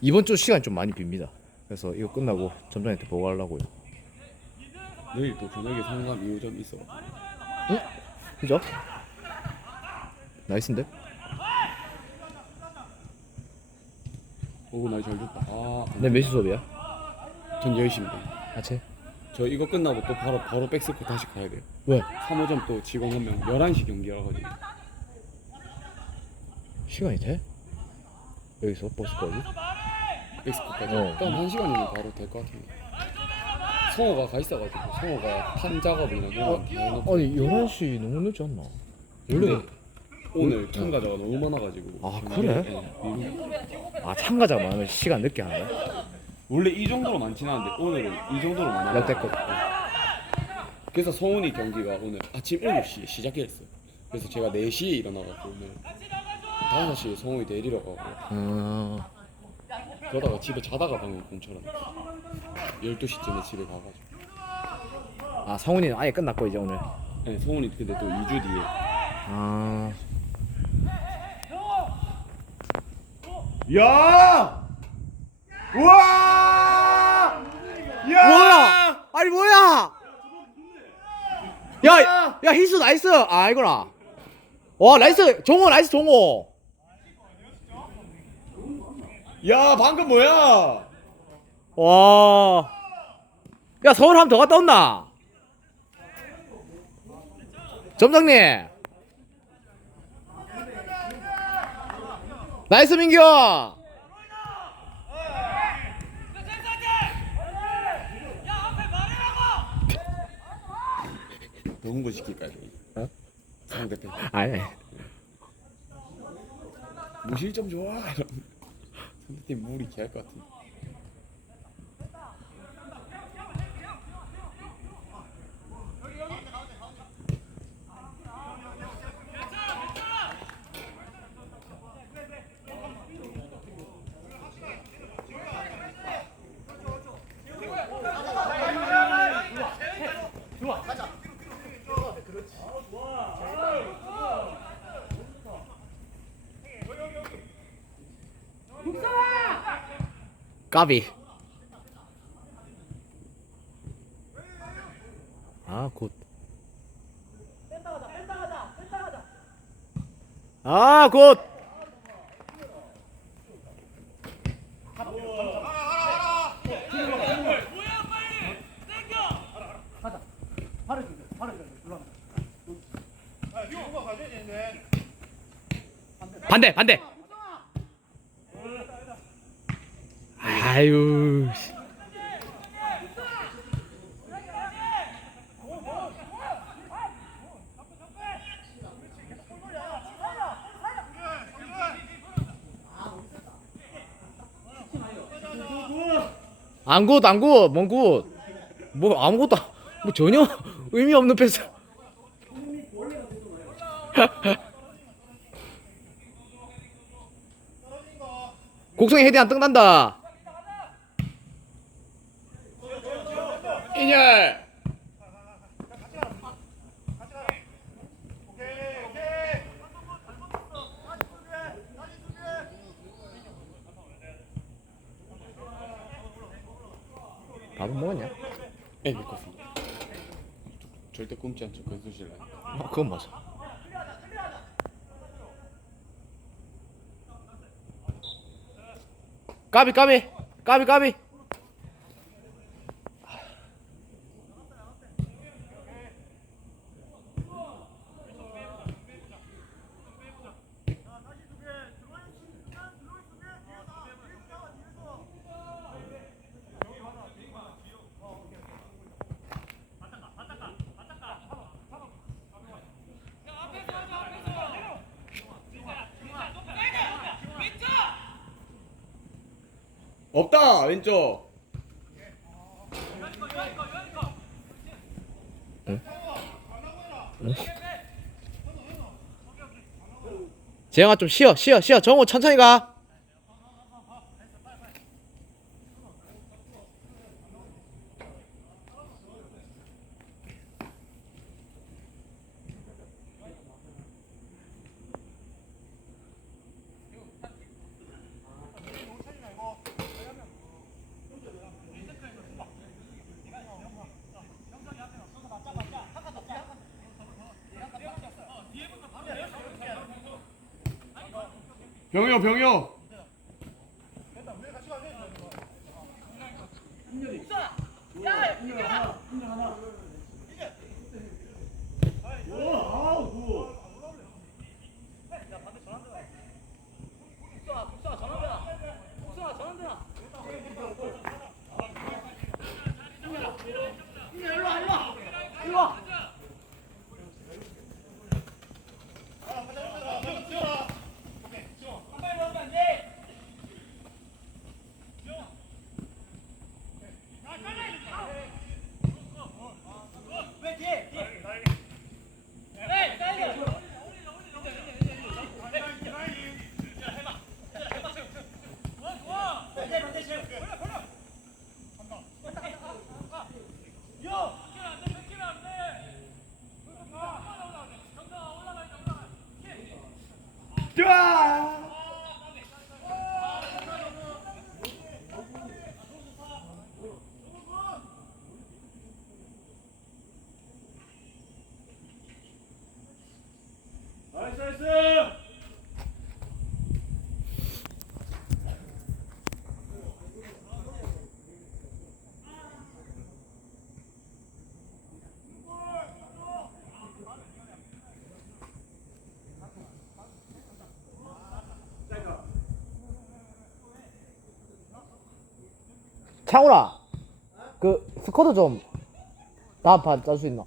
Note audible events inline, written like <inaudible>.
이번 주 시간이 좀 많이 빕니다. 그래서 이거 끝나고 점장한테 보고 가려고요. 내일 또 저녁에 상담 2호점 있어. 그죠? 나이스인데? 오, 날잘 줬다. 아, 내 몇시 수업이야? 전 10시인데. 아체? 저 이거 끝나고 또 바로 바로 백스코 다시 가야 돼요. 왜? 3호점 또 직원 한명 11시 경기라 가지고. 시간이 돼? 여기서 버스까지? 백스코까지. 어. 딱 1시간이면 바로 될 것 같은데. 성호가 가 있어가지고 성호가 탄 작업이나 그런 거 해놓고 아니 11시 너무 늦지 않나? 원래 근데 오늘 참가자가 너무 많아가지고 아, 좀 그래? 미루- 아 참가자가 많으면 시간 늦게 거야? 원래 이 정도로 많지는 않은데 오늘은 이 정도로 많아 역대급. 그래서 성훈이 경기가 오늘 아침 7시에 시작했어요 그래서 제가 4시에 일어나가지고 오늘 5시에 성훈이 데리러 가고 음... 그러다가 집에 자다가 방금 공처럼 12시쯤에 집에 가가지고 아 성훈이는 아예 끝났고 이제 오늘 네, 성훈이 근데 또 2주 뒤에 아... 야! 우와! 야! 뭐야? 아니 뭐야? 야, 야 희수 나이스. 아 이거나. 와 나이스. 종호 나이스 종호. 야 방금 뭐야? 와. 야 서울 한번더 갔다 온나? 점장님. 나이스 민규. 너 홍보 시킬까요? 어? 상대편 아니. 무실점 좋아. 상대팀 무리 개할 것 같은데. 까비. 아, 굿. 아, 굿. 반대, 반대. 아유. 씨. 안 굿, 안 굿, 뭔 굿. 뭐 아무것도 안- 뭐 전혀 <laughs> 의미 없는 패스. <laughs> 곡성이 헤딩 안 뜬단다. 인열. 밥은 먹었냐? 예, 믿겠습니다. 절대 꿈지 않죠 근수실 라인. 아, 그건 맞아. 까비 까비 까비 까비. 없다 왼쪽. 재영아 좀 쉬어 쉬어 쉬어 정호 천천히 가. 병효 병효 좋아 창훈아 그 스쿼드 좀 다음 판 짤 수 있나?